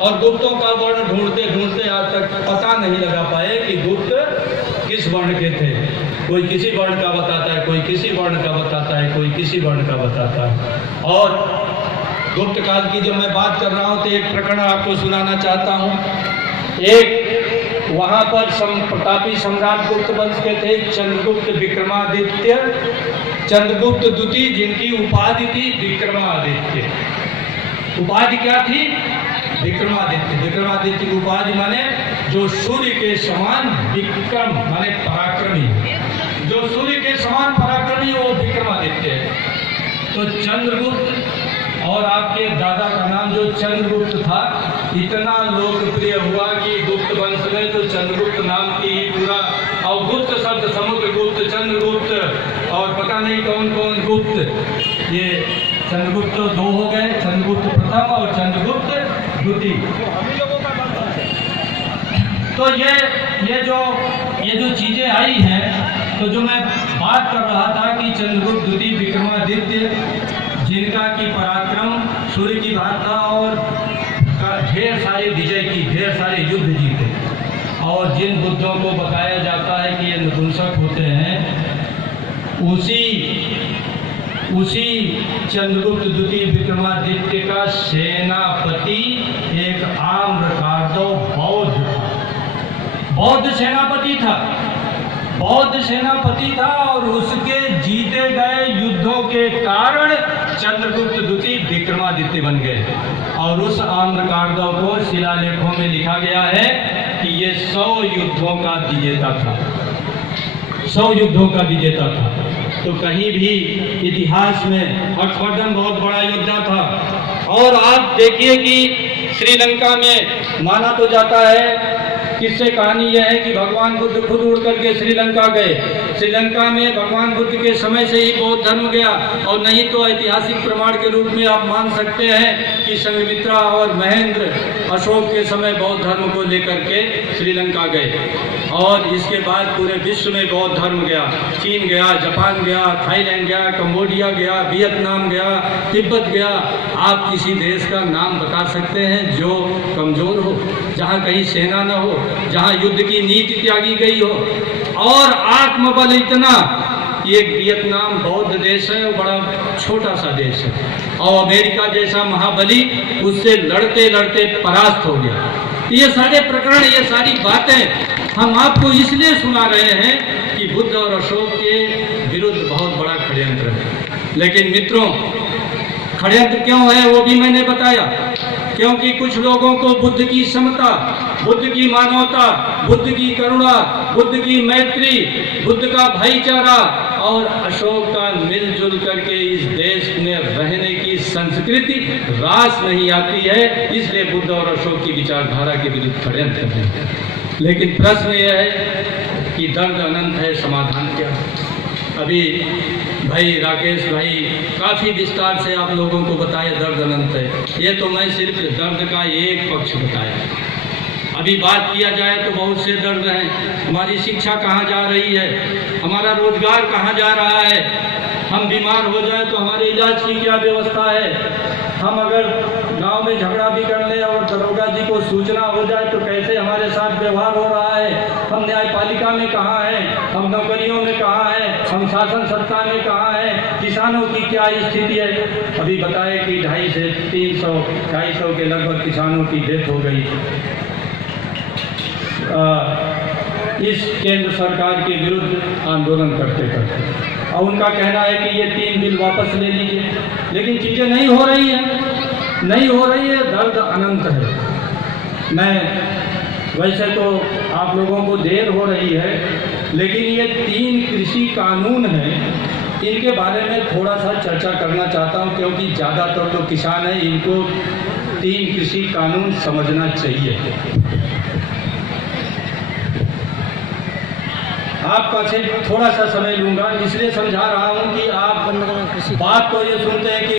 और गुप्तों का वर्ण ढूंढते ढूंढते आज तक पता नहीं लगा पाए कि गुप्त किस वर्ण के थे। कोई किसी वर्ण का बताता है, कोई किसी वर्ण का बताता है, कोई किसी वर्ण का बताता है। और गुप्त काल की जब मैं बात कर रहा हूँ तो एक प्रकरण आपको सुनाना चाहता हूँ। एक वहाँ पर प्रतापी सम्राट गुप्त वंश के थे चंद्रगुप्त विक्रमादित्य, चंद्रगुप्त द्वितीय, जिनकी उपाधि थी विक्रमादित्य। उपाधि क्या थी? विक्रमादित्य। विक्रमादित्य की उपाधि माने जो सूर्य के समान विक्रम माने पराक्रमी, जो सूर्य के समान पराक्रमी वो विक्रमादित्य है। तो चंद्रगुप्त और आपके दादा का नाम जो चंद्रगुप्त था इतना लोकप्रिय हुआ कि गुप्त वंश में तो चंद्रगुप्त नाम की ही पूरा, और गुप्त शब्द समुद्रगुप्त, चंद्रगुप्त और पता नहीं कौन कौन गुप्त, ये चंद्रगुप्त तो दो हो गए, चंद्रगुप्त प्रथम और चंद्रगुप्त द्वितीय। तो ये जो चीजें आई हैं, तो जो मैं बात कर रहा था कि चंद्रगुप्त द्वितीय विक्रमादित्य, जिनका की पराक्रम सूर्य की भांति था और ढेर सारे विजय की, ढेर सारे युद्ध जीते, और जिन बुद्धों को बताया जाता है कि ये नपुंसक होते हैं, उसी चंद्रगुप्त द्वितीय विक्रमादित्य का सेनापति एक आम्रकार्दव बौद्ध था। बौद्ध सेनापति था और उसके जीते गए युद्धों के कारण चंद्रगुप्त द्वितीय विक्रमादित्य बन गए। और उस आम्रकार्दव को शिलालेखों में लिखा गया है कि ये 100 युद्धों का विजेता था, 100 युद्धों का विजेता था। तो कहीं भी इतिहास में हर्षवर्धन बहुत बड़ा योद्धा था। और आप देखिए कि श्रीलंका में माना तो जाता है, किससे कहानी यह है कि भगवान बुद्ध खुद उड़ करके श्रीलंका गए। श्रीलंका में भगवान बुद्ध के समय से ही बौद्ध धर्म गया, और नहीं तो ऐतिहासिक प्रमाण के रूप में आप मान सकते हैं कि संघमित्रा और महेंद्र अशोक के समय बौद्ध धर्म को लेकर के श्रीलंका गए। और इसके बाद पूरे विश्व में बौद्ध धर्म गया, चीन गया, जापान गया, थाईलैंड गया, कंबोडिया गया, वियतनाम गया, तिब्बत गया। आप किसी देश का नाम बता सकते हैं जो कमजोर हो, जहाँ कहीं सेना न हो, जहाँ युद्ध की नीति त्यागी गई हो, और आत्मबल इतना कि एक वियतनाम बौद्ध देश है, वो बड़ा छोटा सा देश है, और अमेरिका जैसा महाबली उससे लड़ते लड़ते परास्त हो गया। ये सारे प्रकरण, ये सारी बातें हम आपको इसलिए सुना रहे हैं कि बुद्ध और अशोक के विरुद्ध बहुत बड़ा षड्यंत्र है। लेकिन मित्रों, षड्यंत्र क्यों है वो भी मैंने बताया, क्योंकि कुछ लोगों को बुद्ध की समता, बुद्ध की मानवता, बुद्ध की करुणा, बुद्ध की मैत्री, बुद्ध का भाईचारा और अशोक का मिलजुल करके इस देश में रहने की संस्कृति रास नहीं आती है, इसलिए बुद्ध और अशोक की विचारधारा के विरुद्ध षड्यंत्र है। लेकिन प्रश्न यह है कि दर्द अनंत है, समाधान क्या? अभी भाई राकेश भाई काफ़ी विस्तार से आप लोगों को बताया दर्द अनंत है। ये तो मैं सिर्फ दर्द का एक पक्ष बताया। अभी बात किया जाए तो बहुत से दर्द हैं। हमारी शिक्षा कहाँ जा रही है, हमारा रोजगार कहाँ जा रहा है, हम बीमार हो जाए तो हमारे इलाज की क्या व्यवस्था है, हम अगर गांव में झगड़ा भी कर लें और दरोगा जी को सूचना हो जाए तो कैसे हमारे साथ व्यवहार हो रहा है, हम न्यायपालिका में कहाँ हैं, हम नौकरियों में कहाँ हैं, हम शासन सत्ता में कहाँ हैं, किसानों की क्या स्थिति है। अभी बताए कि 250 से 300-250 के लगभग किसानों की डेथ हो गई इस केंद्र सरकार के विरुद्ध आंदोलन करते करते। और उनका कहना है कि ये 3 बिल वापस ले लीजिए, लेकिन चीज़ें नहीं हो रही हैं, नहीं हो रही है, दर्द अनंत है। मैं वैसे तो आप लोगों को देर हो रही है, लेकिन ये 3 कृषि कानून हैं, इनके बारे में थोड़ा सा चर्चा करना चाहता हूँ, क्योंकि ज़्यादातर जो किसान हैं इनको 3 कृषि कानून समझना चाहिए। आपका से थोड़ा सा समय लूँगा, इसलिए समझा रहा हूँ कि आप बात तो ये सुनते हैं कि